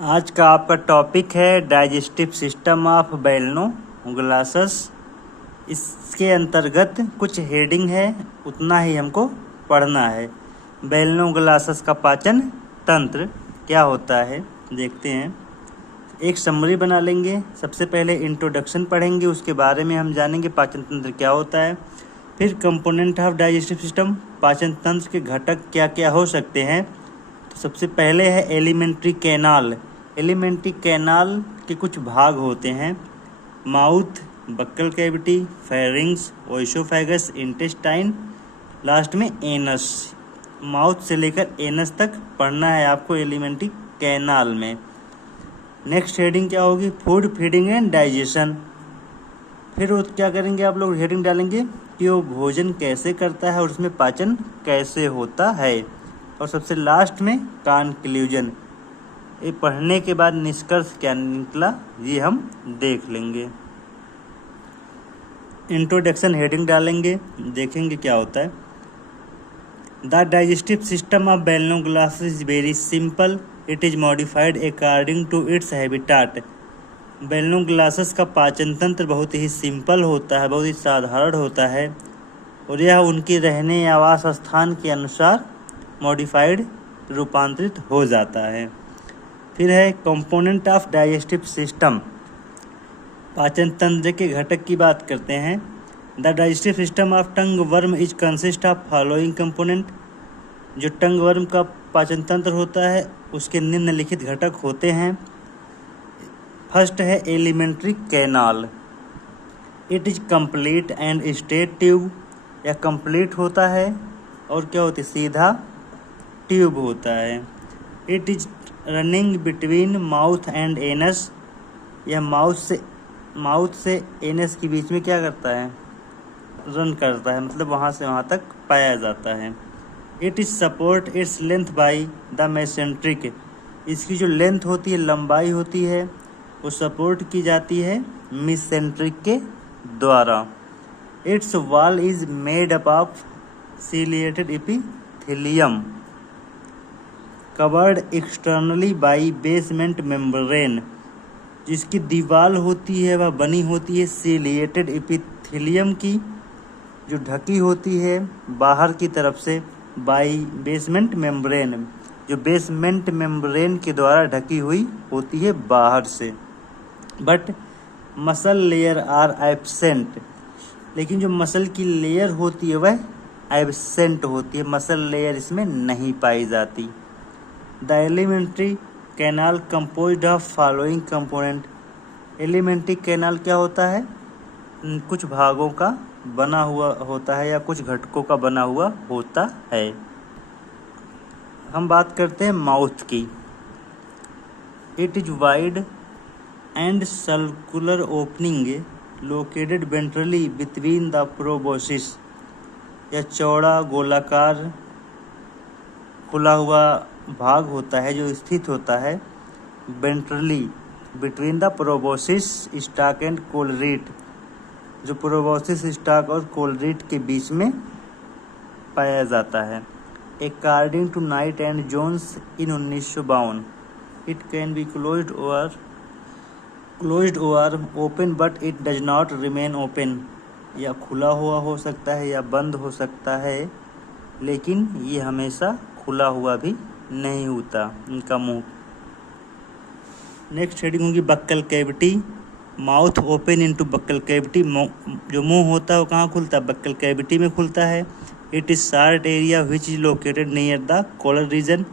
आज का आपका टॉपिक है डाइजेस्टिव सिस्टम ऑफ बैलनोग्लासस। इसके अंतर्गत कुछ हेडिंग है, उतना ही हमको पढ़ना है। बैलनोग्लासस का पाचन तंत्र क्या होता है देखते हैं। एक समरी बना लेंगे। सबसे पहले इंट्रोडक्शन पढ़ेंगे, उसके बारे में हम जानेंगे पाचन तंत्र क्या होता है। फिर कंपोनेंट ऑफ डाइजेस्टिव सिस्टम, पाचन तंत्र के घटक क्या क्या हो सकते हैं। तो सबसे पहले है एलिमेंट्री कैनाल। एलिमेंट्री कैनाल के कुछ भाग होते हैं: mouth, buccal cavity, pharynx, oesophagus, intestine, last में एनस। माउथ से लेकर एनस तक पढ़ना है आपको एलिमेंट्री कैनाल में। नेक्स्ट हेडिंग क्या होगी? Food, feeding and digestion. फिर वो क्या करेंगे आप लोग, हेडिंग डालेंगे कि वो भोजन कैसे करता है और उसमें पाचन कैसे होता है। और सबसे लास्ट में कंक्लूजन। ये पढ़ने के बाद निष्कर्ष क्या निकला ये हम देख लेंगे। इंट्रोडक्शन हेडिंग डालेंगे, देखेंगे क्या होता है। The digestive system of Balanoglossus is very simple, it is modified according to its habitat. Balanoglossus का पाचन तंत्र बहुत ही सिंपल होता है, बहुत ही साधारण होता है और यह उनके रहने या आवास स्थान के अनुसार मॉडिफाइड रूपांतरित हो जाता है। फिर है कंपोनेंट ऑफ डाइजेस्टिव सिस्टम। पाचन तंत्र के घटक की बात करते हैं। The digestive system of tongue worm is consist of following component. जो टंग वर्म का पाचन तंत्र होता है उसके निम्नलिखित घटक होते हैं। फर्स्ट है alimentary canal. It is complete and straight tube. यह कंप्लीट होता है और क्या होती है, सीधा ट्यूब होता है। It is running between mouth and anus. यह माउथ से एनस के बीच में क्या करता है, रन करता है, मतलब वहाँ से वहाँ तक पाया जाता है। It is support its length by the mesenteric. इसकी जो लेंथ होती है, लंबाई होती है, वो सपोर्ट की जाती है मेसेंट्रिक के द्वारा। It's wall is made up of ciliated epithelium covered externally by basement membrane. जिसकी दीवार होती है वह बनी होती है सीलिएटेड एपिथेलियम की, जो ढकी होती है बाहर की तरफ से बाई बेसमेंट मेम्ब्रेन, जो बेसमेंट मेम्ब्रेन के द्वारा ढकी हुई होती है बाहर से। But muscle layer are absent. लेकिन जो मसल की लेयर होती है वह एब्सेंट होती है, मसल लेयर इसमें नहीं पाई जाती। The alimentary canal composed of following component. Alimentary canal क्या होता है, कुछ भागों का बना हुआ होता है या कुछ घटकों का बना हुआ होता है। हम बात करते हैं माउथ की। It is wide and circular opening located ventrally between the proboscis. यह चौड़ा गोलाकार खुला हुआ भाग होता है जो स्थित होता है ventrally between the proboscis stalk and collaret. जो प्रोबोसिस स्टाक और कोलरीट के बीच में पाया जाता है। According to Knight and Jones in 1952, it can be closed और open but it does not remain open. या खुला हुआ हो सकता है या बंद हो सकता है, लेकिन ये हमेशा खुला हुआ भी नहीं होता इनका मुंह। नेक्स्ट हेडिंग होगी buccal cavity. Mouth open into buccal cavity. जो मुंह होता है वो कहाँ खुलता है, बक्कल कैविटी में खुलता है। It is short area which is located near the collar region.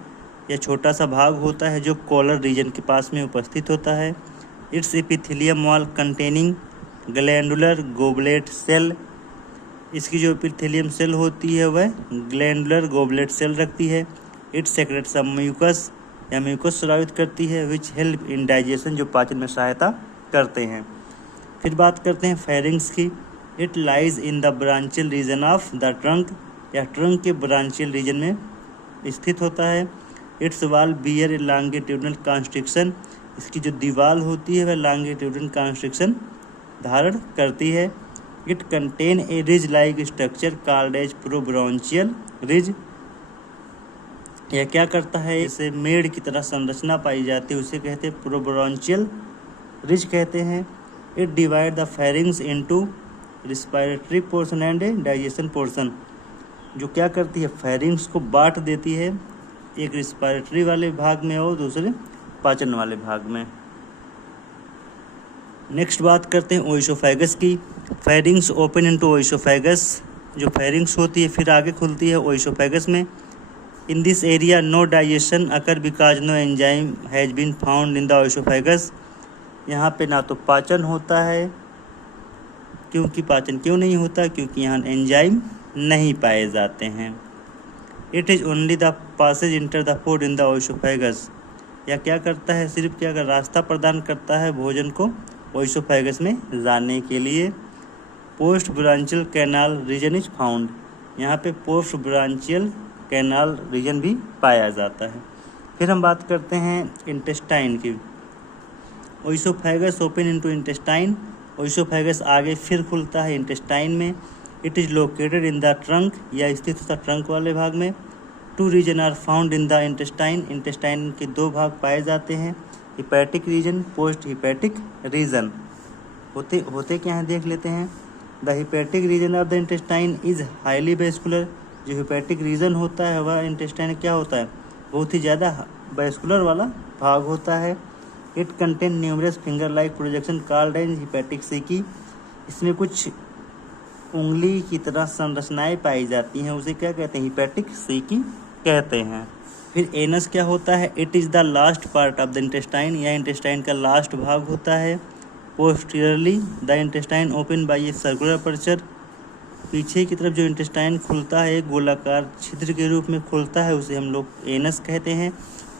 यह छोटा सा भाग होता है जो कॉलर रीजन के पास में उपस्थित होता है। Its epithelium wall containing glandular goblet cell. इसकी जो एपिथेलियम सेल होती है वह ग्लैंडुलर गोबलेट सेल रखती है। It secretes some mucus. या म्यूकस स्रावित करती है विच हेल्प इन डाइजेशन, जो पाचन में सहायता करते हैं। फिर बात करते हैं फेरिंग्स की। It lies in the branchial region of the trunk. या ट्रंक के ब्रांचियल रीजन में स्थित होता है। Its wall bear a longitudinal constriction. इसकी जो दीवार होती है वह लॉन्गिट्यूडनल कॉन्स्ट्रिक्शन धारण करती है। It contain a ridge like structure called as probranchial ridge. यह क्या करता है, इसे मेड़ की तरह संरचना पाई जाती है, उसे कहते हैं प्रोब्रोंचियल रिज कहते हैं। It divide the pharynx into respiratory portion and digestion portion. जो क्या करती है, फेरिंग्स को बांट देती है, एक रिस्पायरेटरी वाले भाग में और दूसरे पाचन वाले भाग में। नेक्स्ट बात करते हैं ओइसोफेगस की। Pharynx open into oesophagus. जो फेरिंग्स होती है फिर आगे खुलती है ओइसोफेगस में। In this area no digestion occur because no enzyme has been found in the oesophagus. यहाँ पे ना तो पाचन होता है, क्योंकि पाचन क्यों नहीं होता, क्योंकि यहाँ एंजाइम नहीं पाए जाते हैं। It is only the passage enter the food in the oesophagus. या क्या करता है, सिर्फ क्या कर रास्ता प्रदान करता है भोजन को ओइसोफेगस में जाने के लिए। Post branchial canal region is found. यहाँ पे पोस्ट ब्रांचियल कैनाल रीजन भी पाया जाता है। फिर हम बात करते हैं इंटेस्टाइन की। Oesophagus open into intestine. Oesophagus आगे फिर खुलता है इंटेस्टाइन में। It is located in the trunk, या स्थित होता ट्रंक वाले भाग में। 2 region are found in the intestine. Intestine के 2 भाग पाए जाते हैं, hepatic region, post hepatic region. होते क्या हैं देख लेते हैं। The hepatic region of the intestine is highly vascular. जो हिपैटिक रीजन होता है वह इंटेस्टाइन क्या होता है, बहुत ही ज़्यादा वैस्कुलर वाला भाग होता है। It contain numerous finger like projection called as hepatic caeca. इसमें कुछ उंगली की तरह संरचनाएं पाई जाती हैं, उसे क्या कहते हैं, हिपैटिक सेकी कहते हैं। फिर एनस क्या होता है, it is the last part of the intestine. यह इंटेस्टाइन का लास्ट भाग होता है। Posteriorly the intestine open by a circular aperture. पीछे की तरफ जो इंटेस्टाइन खुलता है एक गोलाकार छिद्र के रूप में खुलता है, उसे हम लोग एनस कहते हैं।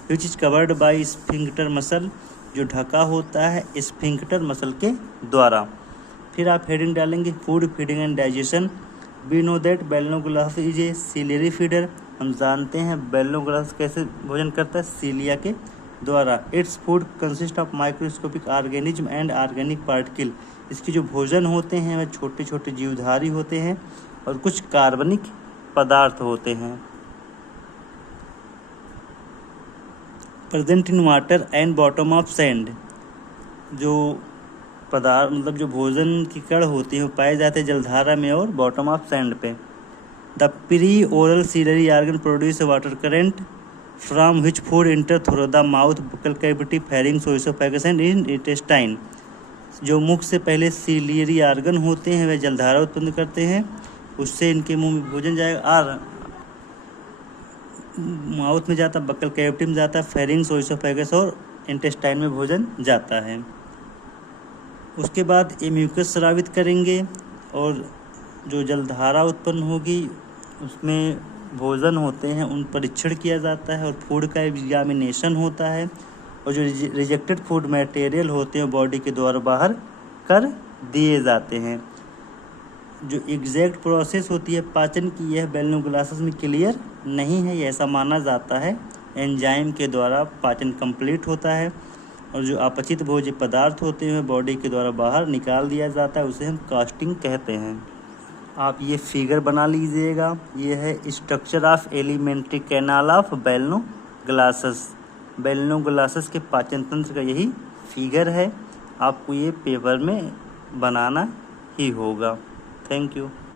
Which is covered by sphincter muscle. जो ढका होता है स्फिंक्टर मसल के द्वारा। फिर आप हेडिंग डालेंगे food feeding and digestion. We know that Balanoglossus is a ciliary feeder. हम जानते हैं बेलनोग्लास कैसे भोजन करता है, सीलिया के द्वारा। Its food consist of microscopic organism and organic particle. इसके जो भोजन होते हैं वह छोटे छोटे जीवधारी होते हैं और कुछ कार्बनिक पदार्थ होते हैं। Present in water and bottom of sand. जो पदार्थ मतलब जो भोजन की कण होती हैं पाए जाते हैं जलधारा में और बॉटम ऑफ सैंड पे। The pre oral ciliary organ produce water current from which food inter through the mouth buccal cavity pharynx oesophagus and intestine. जो मुख से पहले सीलियरी ऑर्गन होते हैं वह जलधारा उत्पन्न करते हैं, उससे इनके मुंह में भोजन जाएगा और माउथ में जाता, बकल कैविटी में जाता, फेरिंग्स ओइसोफेगस और इंटेस्टाइन में भोजन जाता है। उसके बाद ये म्यूकस स्रावित करेंगे और जो जलधारा उत्पन्न होगी उसमें भोजन होते हैं उन परीक्षण किया जाता है और फूड का एग्जामिनेशन होता है और जो रिजेक्टेड फूड मटेरियल होते हैं बॉडी के द्वारा बाहर कर दिए जाते हैं। जो एग्जैक्ट प्रोसेस होती है पाचन की यह बेलनोग्लासेस में क्लियर नहीं है, ऐसा माना जाता है। एंजाइम के द्वारा पाचन कंप्लीट होता है और जो अपचित भोज्य पदार्थ होते हैं बॉडी के द्वारा बाहर निकाल दिया जाता है, उसे हम कास्टिंग कहते हैं। आप ये फिगर बना लीजिएगा, ये है structure of alimentary canal of Balanoglossus. Balanoglossus के पाचन तंत्र का यही फिगर है, आपको ये पेपर में बनाना ही होगा। Thank you.